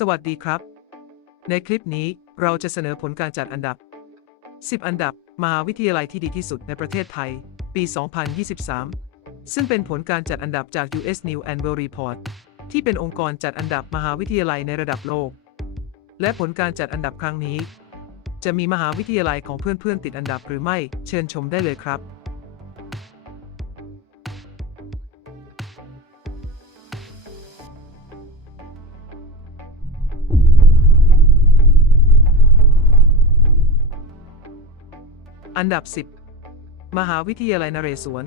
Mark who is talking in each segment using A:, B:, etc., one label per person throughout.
A: สวัสดีครับ ในคลิปนี้เราจะเสนอผลการจัดอันดับ 10 อันดับมหาวิทยาลัยที่ดีที่สุดในประเทศไทย ปี 2023 ซึ่งเป็นผลการจัดอันดับจาก US News and World Report ที่เป็นองค์กรจัดอันดับมหาวิทยาลัยในระดับโลก และผลการจัดอันดับครั้งนี้ จะมีมหาวิทยาลัยของเพื่อนๆติดอันดับหรือไม่เชิญชมได้เลยครับ อันดับ 10 มหาวิทยาลัยนเรศวร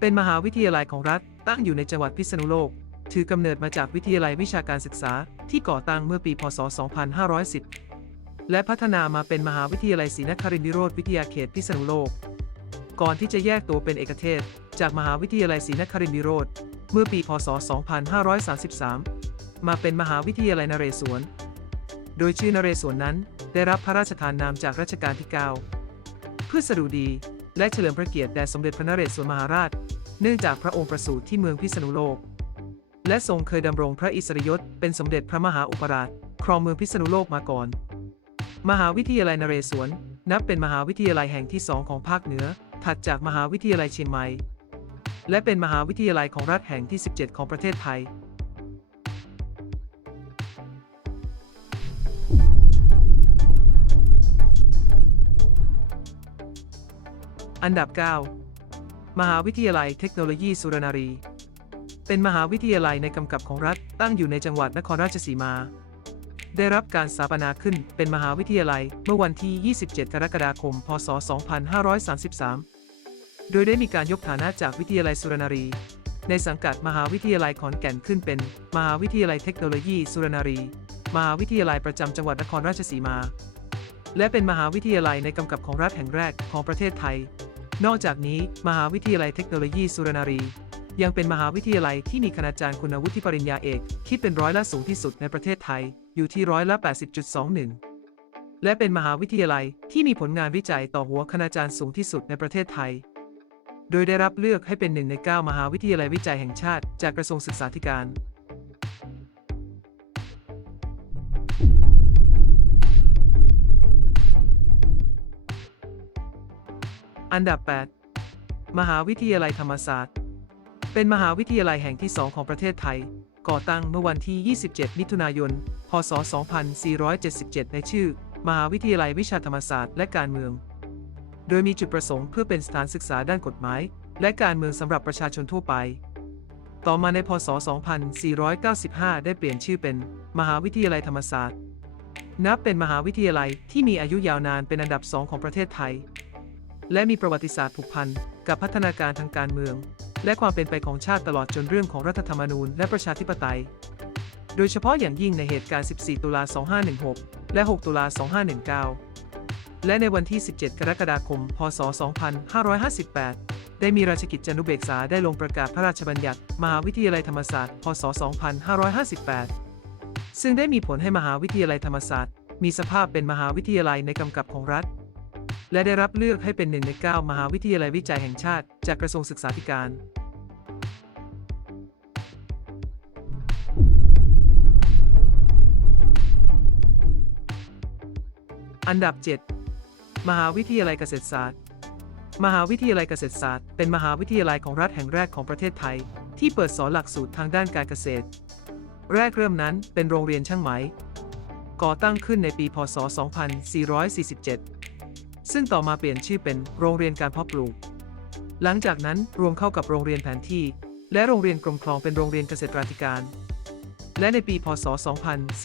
A: เป็นมหาวิทยาลัยของรัฐตั้งอยู่ในจังหวัดพิษณุโลก ถือกำเนิดมาจากวิทยาลัยวิชาการศึกษาที่ก่อตั้งเมื่อปี พศ 2510 และพัฒนามาเป็นมหาวิทยาลัยศรีนครินทรวิโรธวิทยาเขตพิษณุโลก ก่อนที่จะแยกตัวเป็นเอกเทศ จากมหาวิทยาลัยศรีนครินทรวิโรธเมื่อปี พศ 2533 มาเป็นมหาวิทยาลัยนเรศวร โดยชื่อนเรศวรนั้นได้รับพระราชทานนามจากรัชกาลที่ 9 เพื่อสดุดี และเฉลิมพระเกียรติแด่สมเด็จพระนเรศวรมหาราช เนื่องจากพระองค์ประสูติที่เมืองพิษณุโลก และทรงเคยดำรงพระอิสริยศเป็นสมเด็จพระมหาอุปราช ครองเมืองพิษณุโลกมาก่อน มหาวิทยาลัยนเรศวร นับเป็นมหาวิทยาลัยแห่งที่สองของภาคเหนือ ถัดจากมหาวิทยาลัยเชียงใหม่ และเป็นมหาวิทยาลัยของรัฐแห่งที่ 17 ของประเทศไทย อันดับ 9 มหาวิทยาลัยเทคโนโลยีสุรนารี เป็นมหาวิทยาลัยในกำกับของรัฐตั้งอยู่ในจังหวัดนครราชสีมา ได้รับการสถาปนาขึ้นเป็นมหาวิทยาลัยเมื่อวันที่ 27 กรกฎาคม พศ 2533 โดยได้มีการยกฐานะจากวิทยาลัยสุรนารี ในสังกัดมหาวิทยาลัยขอนแก่นขึ้นเป็น มหาวิทยาลัยเทคโนโลยีสุรนารี มหาวิทยาลัยประจำจังหวัดนครราชสีมา และเป็นมหาวิทยาลัยในกำกับของรัฐแห่งแรกของประเทศไทย นอกจากนี้มหาวิทยาลัยเทคโนโลยีสุรนารี ยังเป็นมหาวิทยาลัยที่มีคณาจารย์คุณวุฒิปริญญาเอกคิดเป็นร้อยละสูงที่สุดในประเทศไทยอยู่ที่ร้อยละ80.21 และเป็นมหาวิทยาลัยที่มีผลงานวิจัยต่อหัวคณาจารย์สูงที่สุดในประเทศไทย โดยได้รับเลือกให้เป็นหนึ่งใน 9 มหาวิทยาลัยวิจัยแห่งชาติ จากกระทรวงศึกษาธิการ อันดับ 8 มหาวิทยาลัยธรรมศาสตร์ เป็นมหาวิทยาลัยแห่งที่ 2 ของประเทศไทย ก่อตั้งเมื่อวันที่ 27 มิถุนายน พศ 2477 ในชื่อ มหาวิทยาลัยวิชาธรรมศาสตร์และการเมือง โดยมีจุดประสงค์เพื่อเป็นสถานศึกษาด้านกฎหมาย และการเมืองสำหรับประชาชนทั่วไป ต่อมาในพศ 2495 ได้เปลี่ยนชื่อเป็น มหาวิทยาลัยธรรมศาสตร์ นับเป็นมหาวิทยาลัยที่มีอายุยาวนานเป็นอันดับสองของประเทศไทย และมีประวัติศาสตร์ผูกพันกับพัฒนาการทางการเมือง และความเป็นไปของชาติตลอดจนเรื่องของรัฐธรรมนูญและประชาธิปไตย โดยเฉพาะอย่างยิ่งในเหตุการณ์ 14 ตุลา 2516 และ 6 ตุลา 2519 และในวันที่ 17 กรกฎาคม พศ 2558 ได้มีราชกิจจานุเบกษาได้ลงประกาศพระราชบัญญัติ มหาวิทยาลัยธรรมศาสตร์ พศ 2558 ซึ่งได้มีผลให้มหาวิทยาลัยธรรมศาสตร์ มีสภาพเป็นมหาวิทยาลัยในกำกับของรัฐ และได้รับเลือกให้เป็นหนึ่งใน 9 มหาวิทยาลัยวิจัยแห่งชาติ จากกระทรวงศึกษาธิการ อันดับ 7 มหาวิทยาลัยเกษตรศาสตร์ มหาวิทยาลัยเกษตรศาสตร์ เป็นมหาวิทยาลัยของรัฐแห่งแรกของประเทศไทย ที่เปิดสอนหลักสูตรทางด้านการเกษตร แรกเริ่มนั้นเป็นโรงเรียนช่างไหม ก่อตั้งขึ้นในปี พศ 2447 ซึ่งต่อมาเปลี่ยนชื่อเป็นโรงเรียนการเพาะปลูก หลังจากนั้นรวมเข้ากับโรงเรียนแผนที่ และโรงเรียนกรมคลองเป็นโรงเรียนเกษตราธิการ และในปีพศ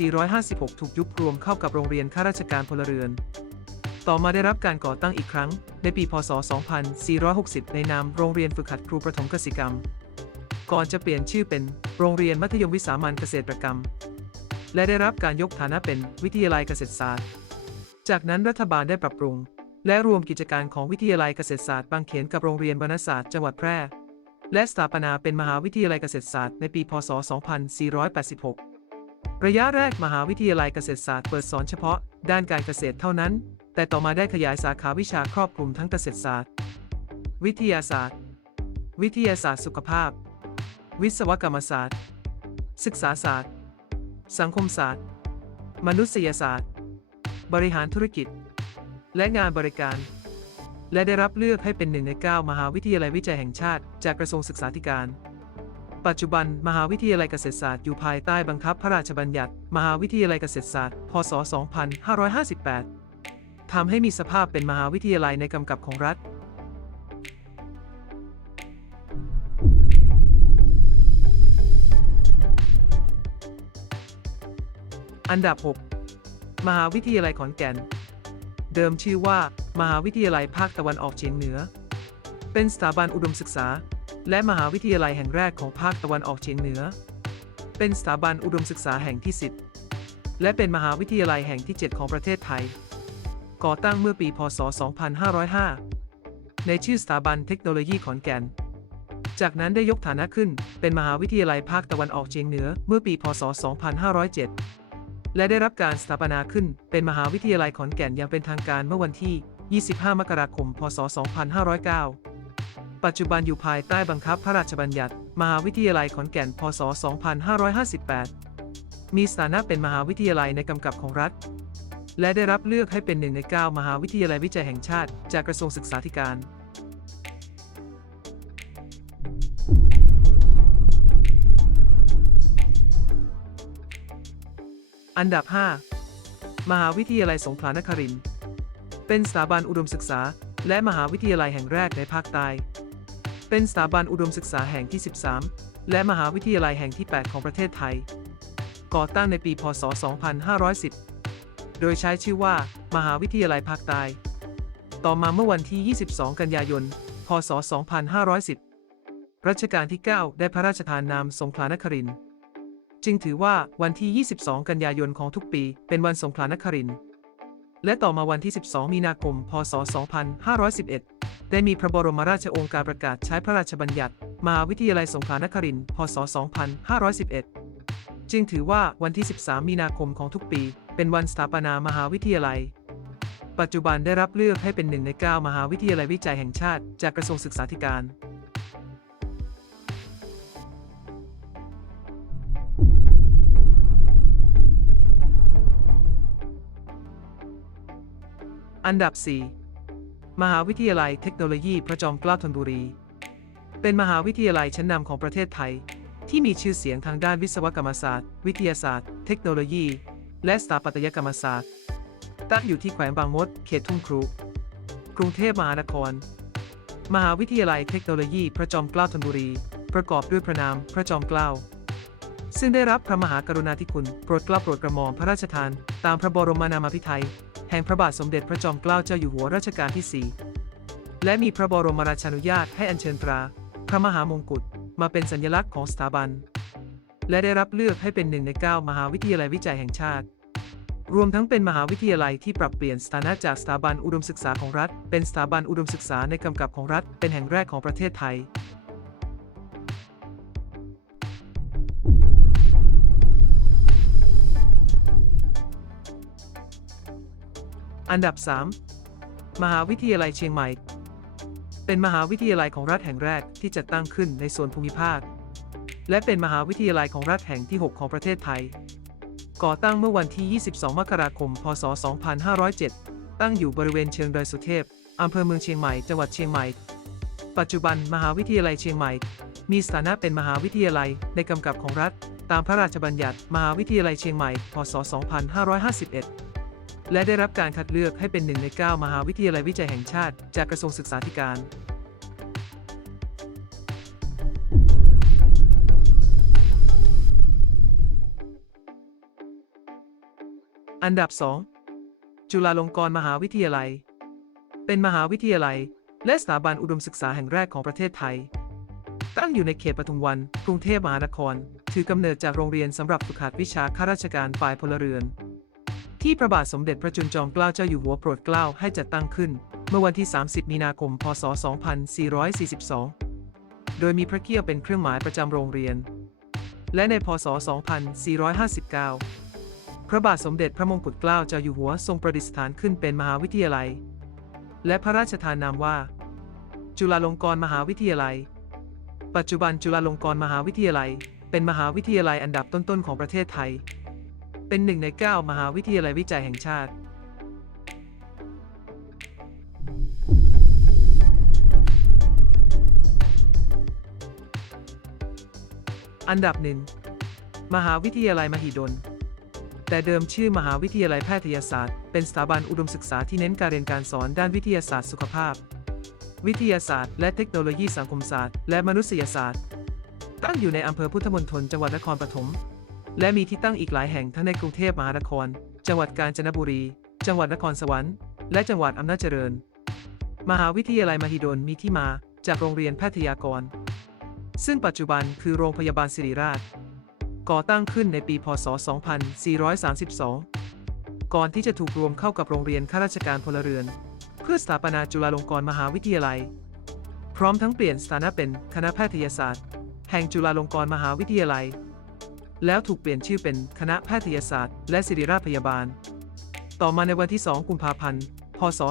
A: 2456 ถูกยุบรวมเข้ากับโรงเรียนข้าราชการพลเรือน ต่อมาได้รับการก่อตั้งอีกครั้ง ในปีพศ 2460 ในนามโรงเรียนฝึกหัดครูประถมกสิกรรม ก่อนจะเปลี่ยนชื่อเป็นโรงเรียนมัธยมวิสามัญเกษตรกรรม และได้รับการยกฐานะเป็นวิทยาลัยเกษตรศาสตร์ จากนั้นรัฐบาลได้ปรับปรุง และรวมกิจการของวิทยาลัยเกษตรศาสตร์บางเขนกับโรงเรียนบรรณศาสตร์จังหวัดแพร่ และสถาปนาเป็นมหาวิทยาลัยเกษตรศาสตร์ในปี พศ 2486 ระยะแรกมหาวิทยาลัยเกษตรศาสตร์เปิดสอนเฉพาะ ด้านการเกษตรเท่านั้น แต่ต่อมาได้ขยายสาขาวิชาครอบคลุมทั้งเกษตรศาสตร์ วิทยาศาสตร์ วิทยาศาสตร์สุขภาพ วิศวกรรมศาสตร์ ศึกษาศาสตร์ สังคมศาสตร์ มนุษยศาสตร์ บริหารธุรกิจ และงานบริการ และได้รับเลือกให้เป็นหนึ่งใน 9 มหาวิทยาลัยวิจัยแห่งชาติ จากกระทรวงศึกษาธิการ ปัจจุบัน มหาวิทยาลัยเกษตรศาสตร์อยู่ภายใต้บังคับพระราชบัญญัติ มหาวิทยาลัยเกษตรศาสตร์ พศ 2558ทำให้มีสภาพเป็นมหาวิทยาลัยในกำกับของรัฐอันดับ 6 มหาวิทยาลัยขอนแก่น เดิมชื่อว่า มหาวิทยาลัยภาคตะวันออกเฉียงเหนือ เป็นสถาบันอุดมศึกษา และมหาวิทยาลัยแห่งแรกของภาคตะวันออกเฉียงเหนือ เป็นสถาบันอุดมศึกษาแห่งที่ 10 และเป็นมหาวิทยาลัยแห่งที่ 7 ของประเทศไทย ก่อตั้งเมื่อปี พศ 2505 ในชื่อสถาบันเทคโนโลยีขอนแก่น จากนั้นได้ยกฐานะขึ้นเป็นมหาวิทยาลัยภาคตะวันออกเฉียงเหนือเมื่อปี พศ 2507 และได้รับการสถาปนาขึ้นเป็นมหาวิทยาลัยขอนแก่นอย่างเป็นทางการเมื่อวันที่ 25 มกราคม พศ 2509 ปัจจุบันอยู่ภายใต้บังคับพระราชบัญญัติ มหาวิทยาลัยขอนแก่น พศ 2558 มีสถานะเป็นมหาวิทยาลัยในกำกับของรัฐ และได้รับเลือกให้เป็นหนึ่งใน 9 มหาวิทยาลัยวิจัยแห่งชาติ จากกระทรวงศึกษาธิการ อันดับ 5 มหาวิทยาลัยสงขลานครินทร์เป็นสถาบันอุดมศึกษา และมหาวิทยาลัยแห่งแรกในภาคใต้ เป็นสถาบันอุดมศึกษาแห่งที่ 13 และมหาวิทยาลัยแห่งที่ 8 ของประเทศไทย ก่อตั้งในปี พศ 2510 โดยใช้ชื่อว่า มหาวิทยาลัยภาคใต้ ต่อมาเมื่อวันที่ 22 กันยายน พศ 2510 รัชกาลที่ 9 ได้พระราชทานนามสงขลานครินทร์ จึงถือว่าวันที่ 22 กันยายนของทุกปี เป็นวันสงขลานครินทร์และต่อมาวันที่ 12 มีนาคม พศ 2511 ได้มีพระบรมราชโองการประกาศใช้พระราชบัญญัติมหาวิทยาลัยสงขลานครินทร์พศ 2511 จึงถือว่าวันที่ 13 มีนาคมของทุกปี เป็นวันสถาปนามหาวิทยาลัย ปัจจุบันได้รับเลือกให้เป็นหนึ่งใน 9 มหาวิทยาลัยวิจัยแห่งชาติ จากกระทรวงศึกษาธิการ อันดับ 4 มหาวิทยาลัยเทคโนโลยีพระจอมเกล้าธนบุรี เป็นมหาวิทยาลัยชั้นนำของประเทศไทย ที่มีชื่อเสียงทางด้านวิศวกรรมศาสตร์ วิทยาศาสตร์ เทคโนโลยี และสถาปัตยกรรมศาสตร์ ตั้งอยู่ที่แขวงบางมด เขตทุ่งครุ กรุงเทพมหานคร มหาวิทยาลัยเทคโนโลยีพระจอมเกล้าธนบุรี ประกอบด้วยพระนามพระจอมเกล้าซึ่งได้รับพระมหากรุณาธิคุณ โปรดเกล้าโปรดกระหม่อมพระราชทาน ตามพระบรมนามาภิไธย แห่งพระบาทสมเด็จพระจอมเกล้าเจ้าอยู่หัวรัชกาลที่ 4 และมีพระบรมราชานุญาตให้อัญเชิญตรา พระมหามงกุฎมาเป็นสัญลักษณ์ของสถาบัน และได้รับเลือกให้เป็นหนึ่งใน 9 มหาวิทยาลัยวิจัยแห่งชาติ รวมทั้งเป็นมหาวิทยาลัยที่ปรับเปลี่ยนสถานะจากสถาบันอุดมศึกษาของรัฐ เป็นสถาบันอุดมศึกษาในกำกับของรัฐ เป็นแห่งแรกของประเทศไทย อันดับ 3 มหาวิทยาลัยเชียงใหม่ เป็นมหาวิทยาลัยของรัฐแห่งแรกที่จัดตั้งขึ้นในส่วนภูมิภาค และเป็นมหาวิทยาลัยของรัฐแห่งที่ 6 ของประเทศไทย ก่อตั้งเมื่อวันที่ 22 มกราคม พศ 2507 ตั้งอยู่บริเวณเชิงดอยสุเทพอำเภอเมืองเชียงใหม่ จังหวัดเชียงใหม่ ปัจจุบันมหาวิทยาลัยเชียงใหม่ มีสถานะเป็นมหาวิทยาลัยในกำกับของรัฐ ตามพระราชบัญญัติ มหาวิทยาลัยเชียงใหม่ พศ 2551 และได้รับการคัดเลือกให้เป็นหนึ่งใน 9 มหาวิทยาลัยวิจัยแห่งชาติ จากกระทรวงศึกษาธิการอันดับ 2 จุฬาลงกรณ์มหาวิทยาลัย เป็นมหาวิทยาลัย และสถาบันอุดมศึกษาแห่งแรกของประเทศไทย ตั้งอยู่ในเขตปทุมวัน กรุงเทพมหานคร ถือกำเนิดจากโรงเรียนสำหรับฝึกหัดวิชาข้าราชการฝ่ายพลเรือน ที่พระบาทสมเด็จพระจุลจอมเกล้าเจ้าอยู่หัวโปรดเกล้าให้จัดตั้งขึ้น เมื่อวันที่ 30 มีนาคม พศ 2442 โดยมีพระเกี้ยวเป็นเครื่องหมายประจำโรงเรียน และในพศ 2459 พระบาทสมเด็จพระมงกุฎเกล้าเจ้าอยู่หัวทรงประดิษฐานขึ้นเป็นมหาวิทยาลัย และพระราชทานนามว่า จุฬาลงกรณ์มหาวิทยาลัย ปัจจุบันจุฬาลงกรณ์มหาวิทยาลัย เป็นมหาวิทยาลัยอันดับต้นๆของประเทศไทย เป็นหนึ่งใน 9 มหาวิทยาลัยวิจัยแห่งชาติ อันดับหนึ่งมหาวิทยาลัยมหิดล แต่เดิมชื่อมหาวิทยาลัยแพทยศาสตร์ เป็นสถาบันอุดมศึกษาที่เน้นการเรียนการสอนด้านวิทยาศาสตร์สุขภาพ วิทยาศาสตร์ และเทคโนโลยีสังคมศาสตร์ และมนุษยศาสตร์ ตั้งอยู่ในอำเภอพุทธมณฑลจังหวัดนครปฐม และมีที่ตั้งอีกหลายแห่งทั้งในกรุงเทพมหานคร จังหวัดกาญจนบุรี จังหวัดนครสวรรค์ และจังหวัดอำนาจเจริญ มหาวิทยาลัยมหิดลมีที่มาจากโรงเรียนแพทยากร ซึ่งปัจจุบันคือโรงพยาบาลศิริราช ก่อตั้งขึ้นในปี พศ 2432 ก่อนที่จะถูกรวมเข้ากับโรงเรียนข้าราชการพลเรือน เพื่อสถาปนาจุฬาลงกรณ์มหาวิทยาลัย พร้อมทั้งเปลี่ยนสถานะเป็นคณะแพทยศาสตร์ แห่งจุฬาลงกรณ์มหาวิทยาลัย แล้วถูกเปลี่ยนชื่อเป็นคณะแพทยศาสตร์ และศิริราชพยาบาล ต่อมาในวันที่ 2 กุมภาพันธ์ พศ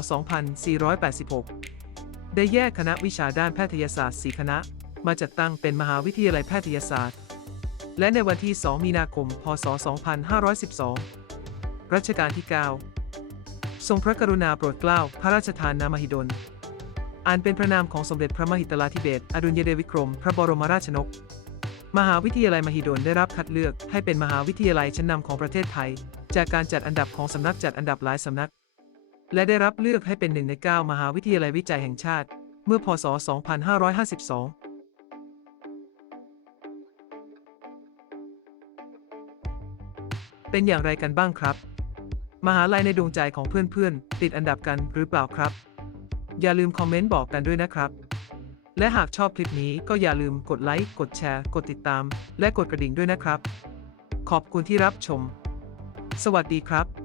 A: 2486 ได้แยกคณะวิชาด้านแพทยศาสตร์ 4 คณะ มาจัดตั้งเป็นมหาวิทยาลัยแพทยศาสตร์ และในวันที่ 2 มีนาคม พศ 2512 รัชกาลที่ 9 ทรงพระกรุณาโปรดเกล้าพระราชทานนามหิดลอันเป็นพระนามของสมเด็จพระมหิตลาธิเบศรอดุลยเดชวิกรม พระบรมราชชนก มหาวิทยาลัยมหิดลได้รับคัดเลือกให้เป็นมหาวิทยาลัยชั้นนำของประเทศไทย จากการจัดอันดับของสำนักจัดอันดับหลายสำนัก และได้รับเลือกให้เป็นหนึ่งใน 9 มหาวิทยาลัยวิจัยแห่งชาติ เมื่อพศ 2552เป็นอย่างไรกันบ้างครับ มหาลัยในดวงใจของเพื่อนๆ ติดอันดับกันหรือเปล่าครับ อย่าลืมคอมเมนต์บอกกันด้วยนะครับ และหากชอบคลิปนี้ก็อย่าลืมกดไลค์ กดแชร์ กดติดตาม และกดกระดิ่งด้วยนะครับ ขอบคุณที่รับชม สวัสดีครับ